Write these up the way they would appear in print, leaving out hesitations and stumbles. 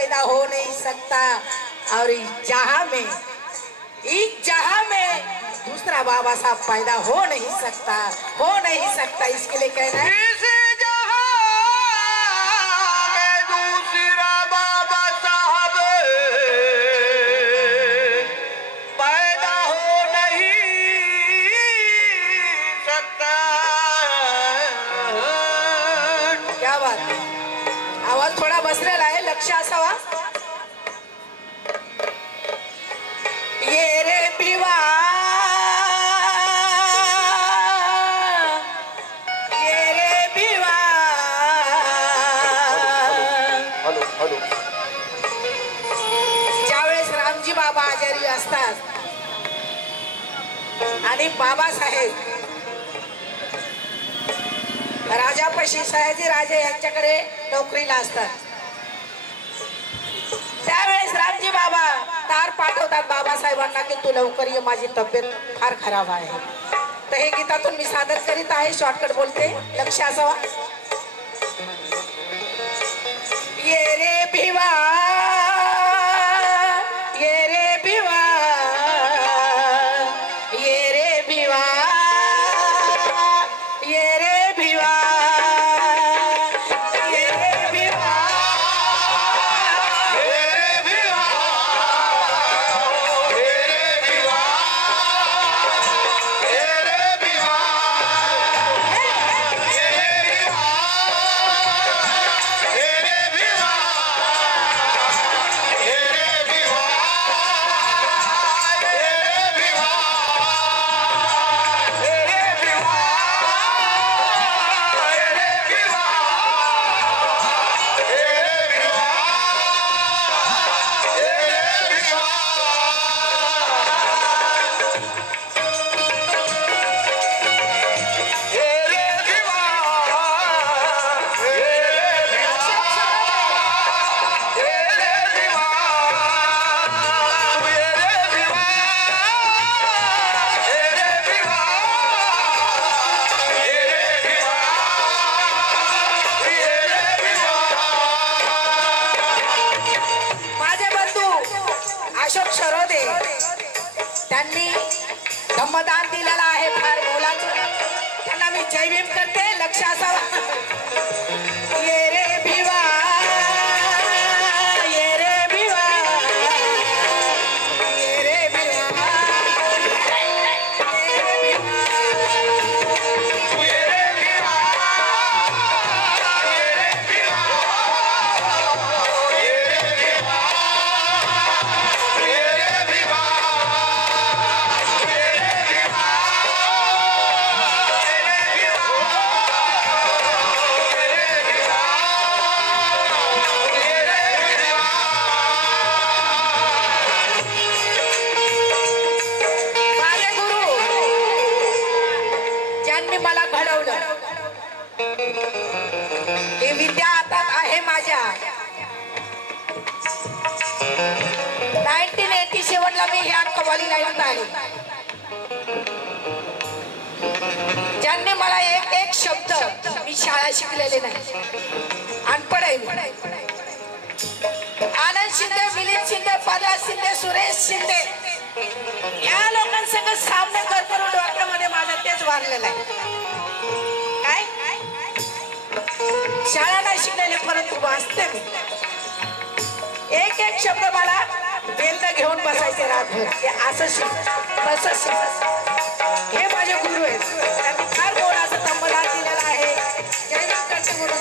पैदा हो नहीं सकता और इस जहां में दूसरा बाबा साहब पैदा हो नहीं सकता। इसके लिए कहना है आवाज थोडा बसलेला आहे, लक्ष असावा। ये रे पिवा ज्यावेळेस रामजी बाबा आजारी असतात आणि बाबासाहेब राजापाशी सयाजी राजे यांच्याकडे नोकरीला असतात, त्यावेळेस रामजी बाबा तार पाठवतात बाबासाहेबांना की तू लवकर ये, माझी तब्येत फार खराब आहे। तर हे गीतातून मी सादर करीत आहे, शॉर्टकट बोलते, लक्ष असावा। ये रे भिवा त्यांनी धम्मदान दिलेला आहे फार मोलाचं, त्यांना मी जय भीम करते, लक्ष असावा। ये रे भिवा मला घडवलं, हे विद्या हातात आहे माझ्या। 1987 ला मी ह्या कव्वाली लाईनीत आले, ज्यांनी मला एक शब्द, मी शाळा शिकलेले नाही, अनपढ आहे, आनंद शिंदे, मिलिंद शिंदे, पदा शिंदे, सुरेश शिंदे या लोकांसंग सामना करून डोक्यामध्ये माझं तेच वारलेलं आहे। काय शाळा नाही शिकलेले, परंतु वाचते मी। एक शब्द मला बेलनं घेऊन बसायचे रातभर, हे असं शिक तसं शिक, हे माझे गुरु आहेत, त्यांनी फार मोलाचं धम्मदान दिलेलं आहे। जय भीम करते गुरु।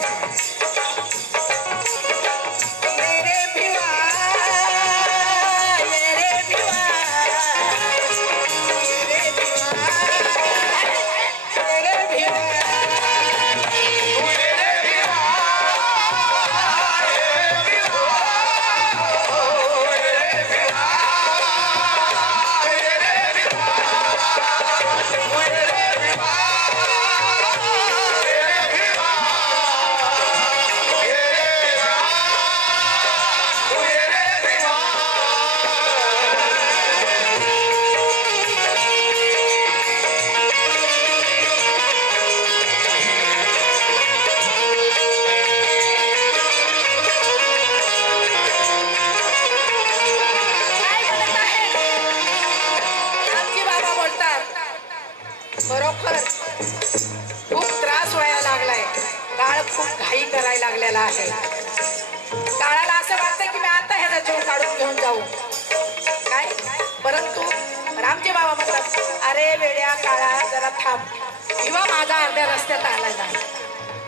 काळ खूप घाई करायला लागलेला आहे. काळाला असं वाटतं की मी आता ह्याचा जीव काढून घेऊन जाऊ काय, परंतु रामजी बाबा म्हणतात अरे वेड्या काळा जरा थांब, किंवा माझा अर्ध्या रस्त्यात आला नाही,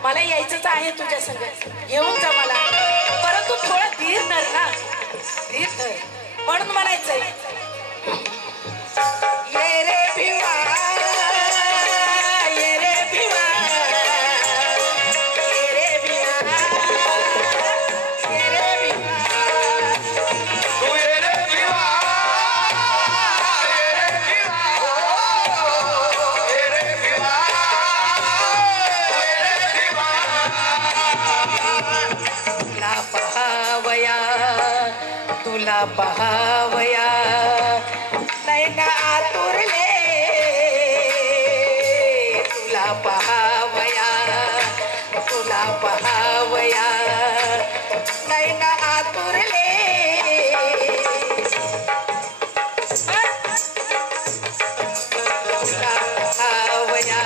मला यायचंच आहे तुझ्या संग, घेऊन जा मला, परंतु थोडा धीर धर ना, धीर धर. म्हणून म्हणायचंय ये रे भिवा, ये रे भिवा, ये रे भिवा, ये रे भिवा, तू ये रे भिवा, ये रे भिवा, ये रे भिवा, तुला पहावया, तुला पहावया नैन आतुरले, तुला पहावया, तुला पहावया नैन आतुरले, तुला पहावया,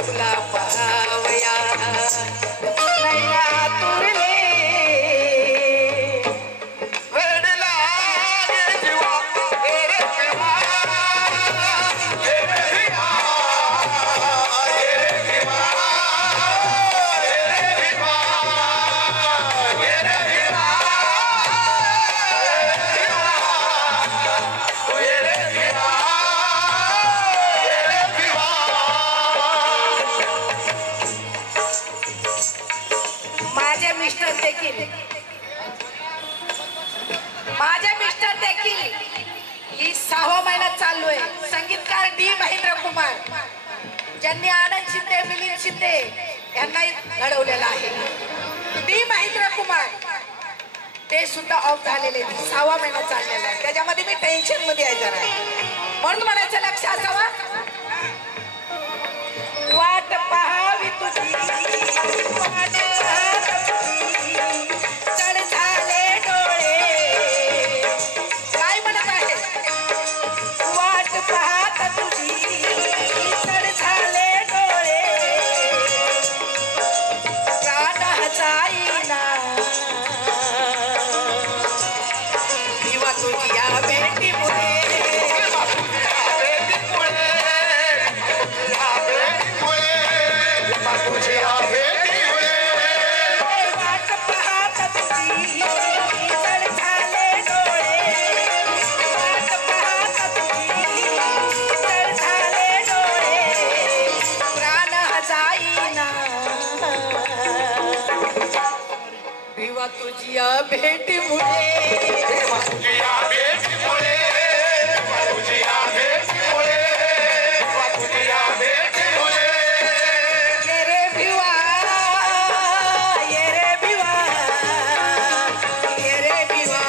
तुला पहावया नैन आतुरले. वेड लागे जीवा, ये रे भिवा, ये रे भिवा, ये रे भिवा, ये रे भिवा, ये रे भिवा, तू ये रे भिवा, ये रे भिवा. माझे मिस्टर देखील, माझे मिस्टर देखील ही 6वा महिना चालू आहे. संगीतकार डी महेंद्र कुमार ज्यांनी आनंद शिंदे, मिलिंद शिंदे यांना घडवलेला आहे. डी महेंद्र कुमार ते सुद्धा ऑफ झालेले, 6वा महिना चाललेला आहे. त्याच्यामध्ये मी टेन्शन मध्ये आहे जरा, म्हणून म्हणायचं लक्ष असावा, वाट पहावी तुझी, वाट पहावी, चढ झाले डोळे, काय म्हणत आहे, वाट पाहत तुझी, चढ झाले डोळे, प्राण जाईना, किंवा तुझी या भेटीमुळे, वाट पाहत तुझी, चढ झाले डोळे, वाट पाहत तुझी, चढ झाले डोळे, प्राण जाईना, किंवा तुझी या भेटीमुळे, ये रे भिवा, ये रे भिवा, ये रे भिवा,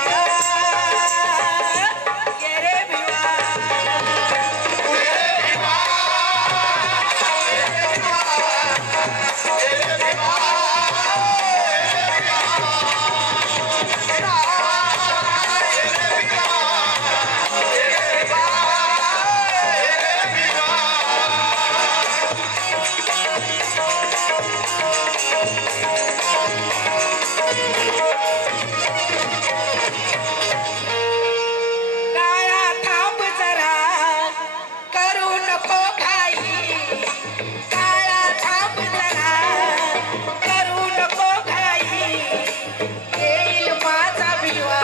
ये रे भिवा, काळा थांब जरा, करू नको घाई, काळा थांब जरा, करू नको घाई, येईल माझा भिवा,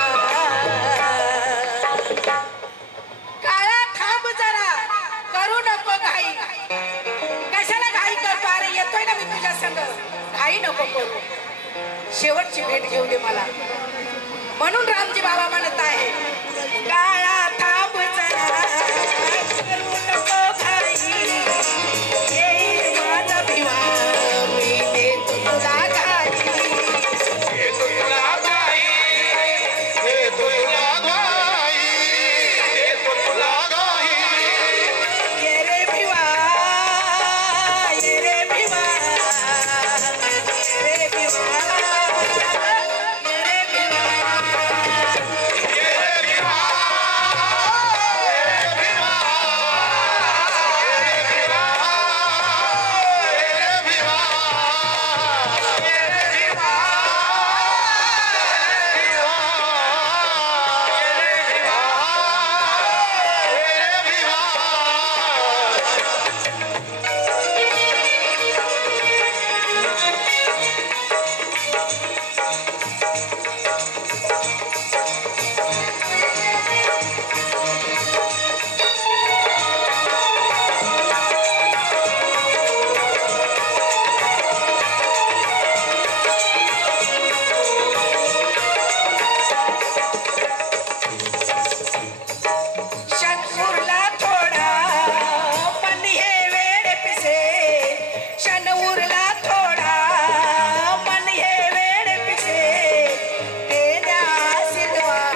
काळा थांब जरा, करू नको घाई, कशाला घाई करतो, अरे येतोय ना मी तुझ्या संग, घाई नको करू, शेवटची भेट घेऊ दे मला. म्हणून रामजी बाबा म्हणत आहे काळा थांब जरा, करू नको घाई, येईल माझा भिवा, मी देतो तुला घाई, ये रे भिवा, ये रे भिवा, ये रे भिवा, ये रे भिवा, क्षण उरला थोडा मन हे वेळ पिसे देण्या आशीर्वाद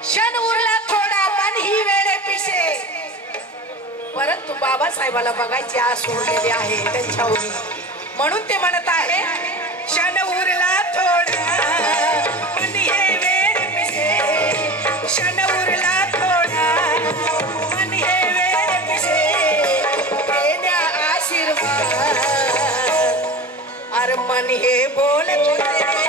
क्षण उरला थोडा मन ही वेळ पिसे परंतु बाबासाहेबाला बघायची आस उरलेली आहे त्यांच्यावर म्हणून ते म्हणत आहे क्षण उरला थोडा मन हे वेळ पिसे क्षण उरला थोडा मन हे वेळ पिसे देण्या आशीर्वाद अरे मन हे बोलत होते